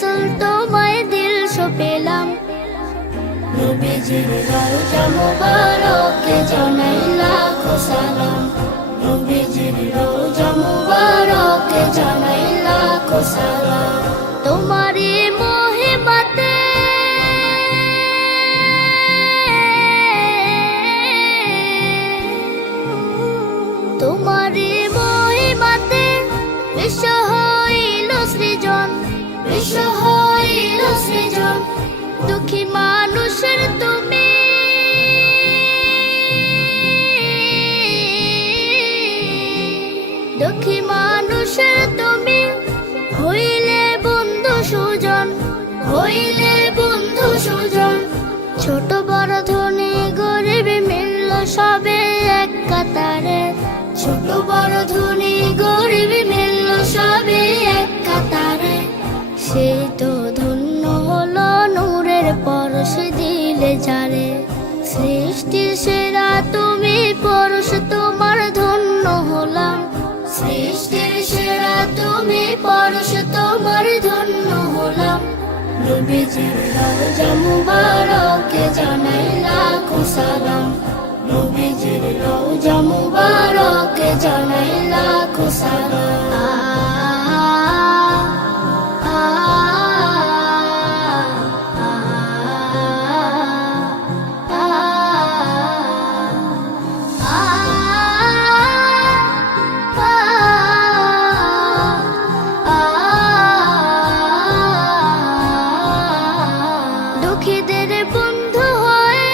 রাসূল তোমায় দিল পেলাম। নবীজির রওজা মুবারকে জানাই লাখো সালাম। নবীজির রওজা মুবারকে জানাই লাখো সালাম। তোমারই মহিমাতে তোমারই মহিমাতে বিশ্ব হইল সৃজন, বিশ্ব হইল সৃজন। দুঃখী মানুষের তুমি দুঃখী মানুষের তুমি হইলে বন্ধু সুজন, হইলে বন্ধু সুজন। ছোট বড় ধনী গরিব মিলল সবে এক কাতারে, ছোট বড় ধনী গরিব মিলল সবে এক কাতারে। সেই তো ধন্য হলো নূরের পরশ দিলে যারে। সৃষ্টির সেরা তুমি পরশ তোমার ধন্য হলাম। সৃষ্টির সেরা তুমি পরশ তোমার ধন্য হলাম। নবীজির রওজা মুবারকে জানাই লাখো সালাম। নবীজির রওজা মুবারকে জানাই লাখো সালাম। দুঃখীদের বন্ধু হয়ে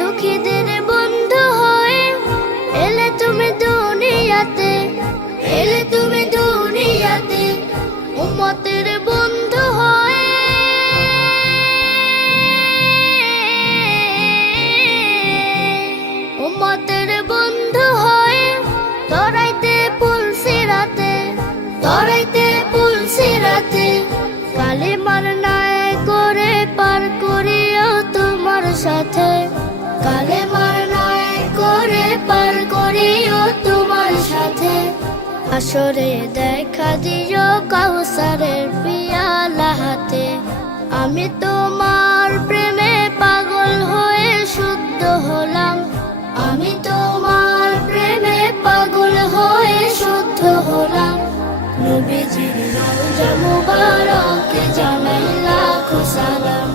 দুঃখীদের বন্ধু হয়ে এলে তুমি দুনিয়াতে, এলে তুমি দুনিয়াতে। উম্মতের বন্ধু হয়ে উম্মতের বন্ধু হয়ে তরাইতে পুলসিরাতে, তরাইতে পুলসিরাতে। কালিমার ন্যায় করে পার করিও তোমার সাথে, কালিমার ন্যায় করে পার করিও তোমার সাথে। আসরে দেখা দিও কাউসারের পিয়ালা হাতে। আমি তোমার প্রেমে পাগল হয়ে শুদ্ধ হলাম। আমি তোমার প্রেমে পাগল হয়ে শুদ্ধ হলাম। নবীজির রওজা মুবারকে জানাই লাখো সালাম।